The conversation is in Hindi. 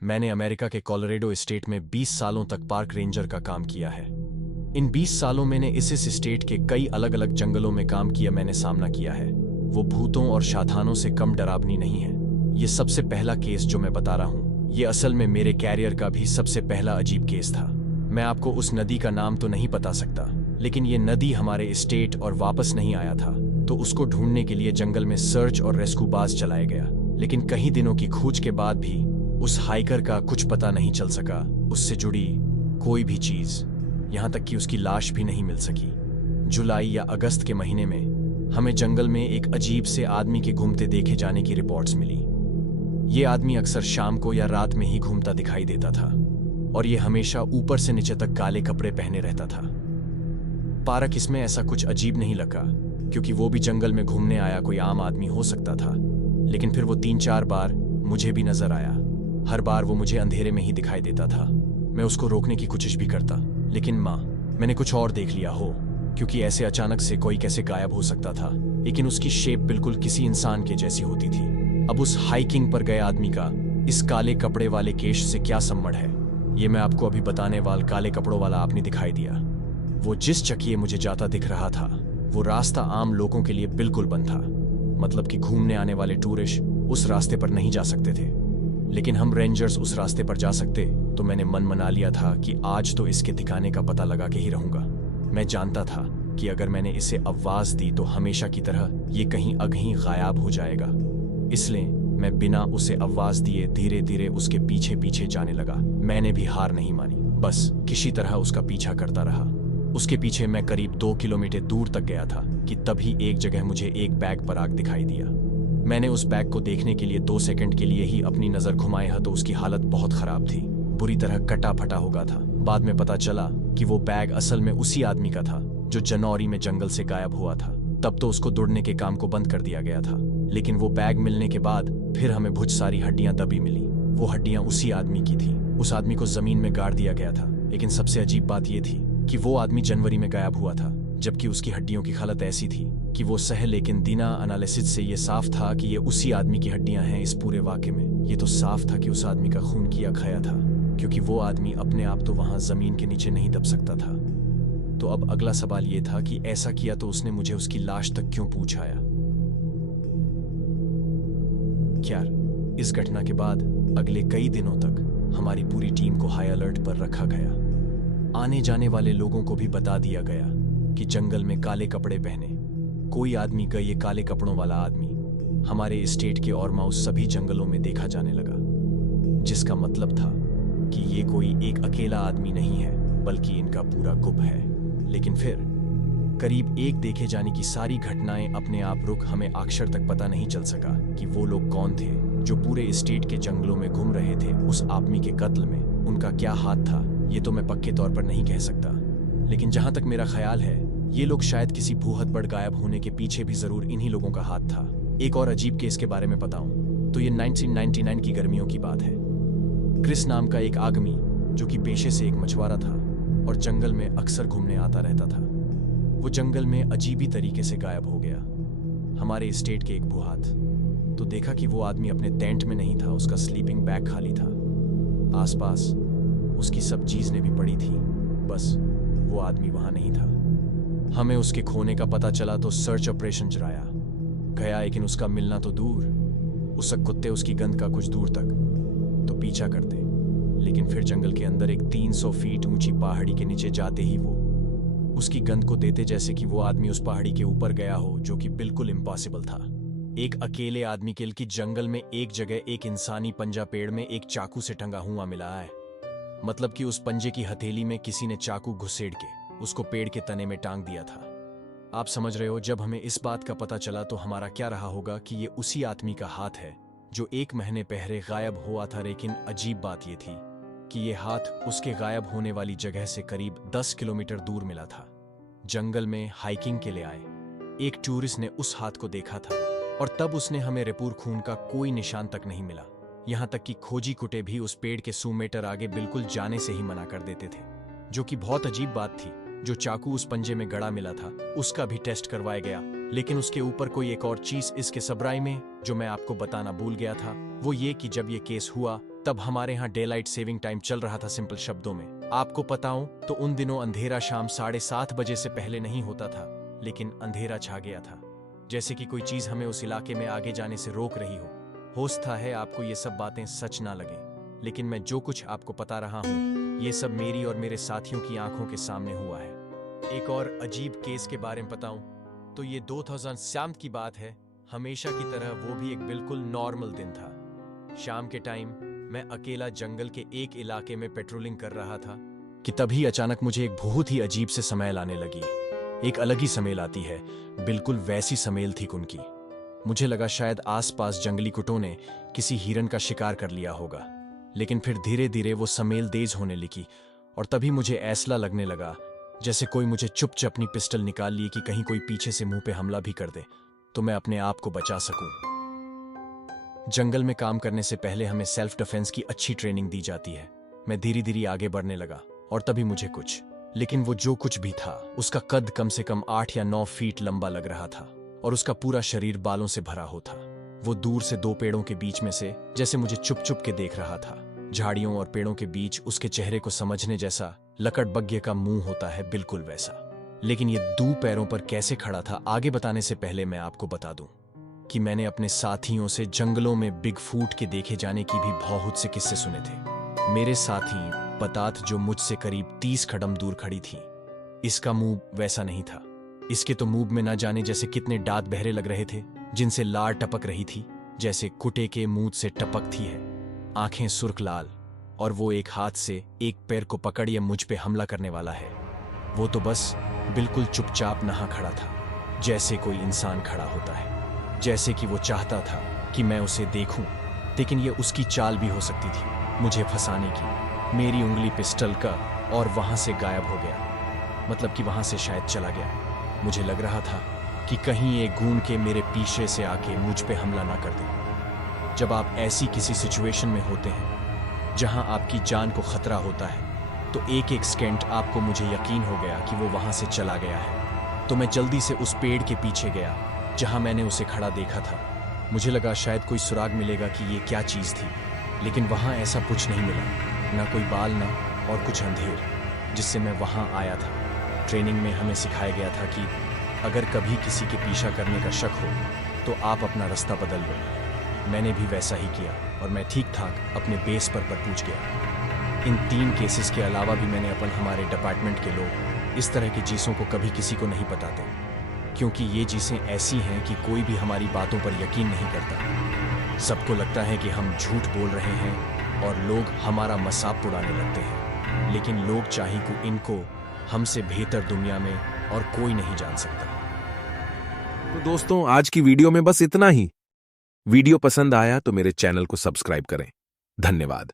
मैंने अमेरिका के कोलोराडो स्टेट में 20 सालों तक पार्क रेंजर का काम किया है। इन 20 सालों मैंने इस स्टेट के कई अलग अलग जंगलों में काम किया, मैंने सामना किया है। वो भूतों और शातानों से कम डरावनी नहीं है। ये सबसे पहला केस जो मैं बता रहा हूँ, ये असल में मेरे कैरियर का भी सबसे पहला अजीब केस था। मैं आपको उस नदी का नाम तो नहीं बता सकता, लेकिन ये नदी हमारे स्टेट और वापस नहीं आया था, तो उसको ढूंढने के लिए जंगल में सर्च और रेस्क्यू बाज चलाया गया। लेकिन कई दिनों की खोज के बाद भी उस हाइकर का कुछ पता नहीं चल सका, उससे जुड़ी कोई भी चीज, यहां तक कि उसकी लाश भी नहीं मिल सकी। जुलाई या अगस्त के महीने में हमें जंगल में एक अजीब से आदमी के घूमते देखे जाने की रिपोर्ट्स मिली। ये आदमी अक्सर शाम को या रात में ही घूमता दिखाई देता था, और ये हमेशा ऊपर से नीचे तक काले कपड़े पहने रहता था। पारक इसमें ऐसा कुछ अजीब नहीं लगा, क्योंकि वो भी जंगल में घूमने आया कोई आम आदमी हो सकता था। लेकिन फिर वो 3-4 बार मुझे भी नजर आया। हर बार वो मुझे अंधेरे में ही दिखाई देता था। मैं उसको रोकने की कोशिश भी करता, लेकिन माँ, मैंने कुछ और देख लिया हो, क्योंकि ऐसे अचानक से कोई कैसे गायब हो सकता था। लेकिन उसकी शेप बिल्कुल किसी इंसान के जैसी होती थी। अब उस हाइकिंग पर गए आदमी का इस काले कपड़े वाले केश से क्या संबंध है, ये मैं आपको अभी बताने वाला। काले कपड़ों वाला आपने दिखाई दिया, वो जिस चकिए मुझे जाता दिख रहा था, वो रास्ता आम लोगों के लिए बिल्कुल बंद था। मतलब कि घूमने आने वाले टूरिस्ट उस रास्ते पर नहीं जा सकते थे, लेकिन हम रेंजर्स उस रास्ते पर जा सकते। तो मैंने मन मना लिया था कि आज तो इसके ठिकाने का पता लगा के ही रहूंगा। मैं जानता था कि अगर मैंने इसे आवाज दी तो हमेशा की तरह ये कहीं अगहीं गायब हो जाएगा। इसलिए मैं बिना उसे आवाज दिए धीरे धीरे उसके पीछे पीछे जाने लगा। मैंने भी हार नहीं मानी, बस किसी तरह उसका पीछा करता रहा। उसके पीछे मैं करीब 2 किलोमीटर दूर तक गया था कि तभी एक जगह मुझे एक बैग पराग दिखाई दिया। मैंने उस बैग को देखने के लिए 2 सेकंड के लिए ही अपनी नजर घुमाया तो उसकी हालत बहुत खराब थी, बुरी तरह कटा फटा हो गया था। बाद में पता चला कि वो बैग असल में उसी आदमी का था जो जनवरी में जंगल से गायब हुआ था। तब तो उसको ढूंढने के काम को बंद कर दिया गया था, लेकिन वो बैग मिलने के बाद फिर हमें बहुत सारी हड्डियां दबी मिली। वो हड्डियां उसी आदमी की थी। उस आदमी को जमीन में गाड़ दिया गया था। लेकिन सबसे अजीब बात यह थी कि वो आदमी जनवरी में गायब हुआ था, जबकि उसकी हड्डियों की हालत ऐसी थी कि वो सह। लेकिन बिना एनालिसिस से ये साफ था कि ये उसी आदमी की हड्डियां हैं। इस पूरे वाकये में ये तो साफ था कि उस आदमी का खून किया खाया था, क्योंकि वो आदमी अपने आप तो वहां जमीन के नीचे नहीं दब सकता था। तो अब अगला सवाल ये था कि ऐसा किया तो उसने मुझे उसकी लाश तक क्यों पूछाया। क्या इस घटना के बाद अगले कई दिनों तक हमारी पूरी टीम को हाई अलर्ट पर रखा गया। आने जाने वाले लोगों को भी बता दिया गया कि जंगल में काले कपड़े पहने कोई आदमी का, ये काले कपड़ों वाला आदमी हमारे स्टेट के और माउस सभी जंगलों में देखा जाने लगा। जिसका मतलब था कि ये कोई एक अकेला आदमी नहीं है, बल्कि इनका पूरा ग्रुप है। लेकिन फिर करीब एक देखे जाने की सारी घटनाएं अपने आप रुक। हमें अक्षर तक पता नहीं चल सका कि वो लोग कौन थे जो पूरे स्टेट के जंगलों में घूम रहे थे। उस आदमी के कत्ल में उनका क्या हाथ था, ये तो मैं पक्के तौर पर नहीं कह सकता, लेकिन जहां तक मेरा ख्याल है ये लोग शायद किसी भूहद पर गायब होने के पीछे भी जरूर इन्हीं लोगों का हाथ था। एक और अजीब केस के बारे में बताऊं तो ये 1999 की गर्मियों की बात है। क्रिस नाम का एक आदमी, जो कि पेशे से एक मछुआरा था और जंगल में अक्सर घूमने आता रहता था, वो जंगल में अजीबी तरीके से गायब हो गया। हमारे स्टेट के एक बुहात तो देखा कि वो आदमी अपने टेंट में नहीं था, उसका स्लीपिंग बैग खाली था। आसपास उसकी सब चीजें भी पड़ी थी, बस वो आदमी वहां नहीं था। हमें उसके खोने का पता चला तो सर्च ऑपरेशन चलाया गया, लेकिन उसका मिलना तो दूर, उस कुत्ते उसकी गंध का कुछ दूर तक तो पीछा करते। लेकिन फिर जंगल के अंदर एक 300 फीट ऊंची पहाड़ी के नीचे जाते ही वो उसकी गंध को देते, जैसे कि वो आदमी उस पहाड़ी के ऊपर गया हो, जो कि बिल्कुल इम्पॉसिबल था। एक अकेले आदमी के लिए जंगल में एक जगह एक इंसानी पंजा पेड़ में एक चाकू से टंगा हुआ मिला है। मतलब कि उस पंजे की हथेली में किसी ने चाकू घुसेड़ के उसको पेड़ के तने में टांग दिया था। आप समझ रहे हो, जब हमें इस बात का पता चला तो हमारा क्या रहा होगा कि ये उसी आदमी का हाथ है जो 1 महीने पहले गायब हुआ था। लेकिन अजीब बात ये थी कि ये हाथ उसके गायब होने वाली जगह से करीब 10 किलोमीटर दूर मिला था। जंगल में हाइकिंग के लिए आए एक टूरिस्ट ने उस हाथ को देखा था, और तब उसने हमें रिपोर्ट खून का कोई निशान तक नहीं मिला। यहां तक कि खोजी कुटे भी उस पेड़ के 100 मीटर आगे बिल्कुल जाने से ही मना कर देते थे, जो कि बहुत अजीब बात थी। जो चाकू उस पंजे में गड़ा मिला था उसका भी टेस्ट करवाया गया, लेकिन उसके ऊपर कोई एक और चीज इसके सबराई में जो मैं आपको बताना भूल गया था, वो ये कि जब ये केस हुआ तब हमारे यहाँ डे लाइट सेविंग टाइम चल रहा था। सिंपल शब्दों में आपको बताऊं तो उन दिनों अंधेरा शाम 7:30 बजे से पहले नहीं होता था, लेकिन अंधेरा छा गया था, जैसे कि कोई चीज हमें उस इलाके में आगे जाने से रोक रही हो सकता है आपको ये सब बातें सच ना लगे, लेकिन मैं जो कुछ आपको बता रहा हूँ ये सब मेरी और मेरे साथियों की आंखों के सामने हुआ है। एक और अजीब केस के बारे में बताऊं तो ये 2007 की बात है। हमेशा की तरह वो भी एक बिल्कुल नॉर्मल दिन था। शाम के टाइम मैं अकेला जंगल के एक इलाके में पेट्रोलिंग कर रहा था कि तभी अचानक मुझे एक बहुत ही अजीब से स्मेल आने लगी। एक अलग ही स्मेल आती है, बिल्कुल वैसी स्मेल थी उनकी। मुझे लगा शायद आसपास जंगली कुत्तों ने किसी हिरन का शिकार कर लिया होगा, लेकिन फिर धीरे धीरे वो स्मेल तेज होने लगी और तभी मुझे ऐसा लगने लगा जैसे कोई मुझे चुपचाप अपनी पिस्टल निकाल लिए कि कहीं कोई पीछे से मुंह पे हमला भी कर दे तो मैं अपने आप को बचा सकूं। जंगल में काम करने से पहले हमें सेल्फ डिफेंस की अच्छी ट्रेनिंग दी जाती है। मैं धीरे धीरे आगे बढ़ने लगा और तभी मुझे लेकिन वो जो कुछ भी था उसका कद कम से कम 8 या 9 फीट लंबा लग रहा था और उसका पूरा शरीर बालों से भरा हो था। वो दूर से 2 पेड़ों के बीच में से जैसे मुझे चुप चुप के देख रहा था। झाड़ियों और पेड़ों के बीच उसके चेहरे को समझने जैसा लकड़बग्घे का मुंह होता है, बिल्कुल वैसा। लेकिन ये 2 पैरों पर कैसे खड़ा था आगे बताने से पहले मैं आपको बता दूं कि मैंने अपने साथियों से जंगलों में बिग फूट के देखे जाने की भी बहुत से किस्से सुने थे। मेरे साथी बतात जो मुझसे करीब 30 कदम दूर खड़ी थी, इसका मुंह वैसा नहीं था। इसके तो मुंह में ना जाने जैसे कितने दांत बहरे लग रहे थे जिनसे लार टपक रही थी, जैसे कुत्ते के मुंह से टपकती है। आंखें सुर्ख लाल और वो एक हाथ से एक पैर को पकड़िए मुझ पे हमला करने वाला है। वो तो बस बिल्कुल चुपचाप नहा खड़ा था, जैसे कोई इंसान खड़ा होता है, जैसे कि वो चाहता था कि मैं उसे देखूं। लेकिन ये उसकी चाल भी हो सकती थी मुझे फंसाने की। मेरी उंगली पिस्टल का और वहां से गायब हो गया, मतलब कि वहां से शायद चला गया। मुझे लग रहा था कि कहीं ये गूंद के मेरे पीछे से आके मुझ पे हमला ना कर दे। जब आप ऐसी किसी सिचुएशन में होते हैं जहां आपकी जान को खतरा होता है तो एक एक सेकंड आपको मुझे यकीन हो गया कि वो वहां से चला गया है। तो मैं जल्दी से उस पेड़ के पीछे गया जहां मैंने उसे खड़ा देखा था। मुझे लगा शायद कोई सुराग मिलेगा कि ये क्या चीज थी, लेकिन वहां ऐसा कुछ नहीं मिला, ना कोई बाल ना और कुछ अंधेर जिससे मैं वहां आया था। ट्रेनिंग में हमें सिखाया गया था कि अगर कभी किसी के पीछा करने का शक हो तो आप अपना रास्ता बदल लो। मैंने भी वैसा ही किया और मैं ठीक ठाक अपने बेस पर पहुंच गया। इन 3 केसेस के अलावा भी मैंने हमारे डिपार्टमेंट के लोग इस तरह की चीज़ों को कभी किसी को नहीं बताते, क्योंकि ये चीज़ें ऐसी हैं कि कोई भी हमारी बातों पर यकीन नहीं करता। सबको लगता है कि हम झूठ बोल रहे हैं और लोग हमारा मजाक उड़ाने लगते हैं, लेकिन लोग चाहे को इनको हमसे बेहतर दुनिया में और कोई नहीं जान सकता। तो दोस्तों, आज की वीडियो में बस इतना ही। वीडियो पसंद आया तो मेरे चैनल को सब्सक्राइब करें। धन्यवाद।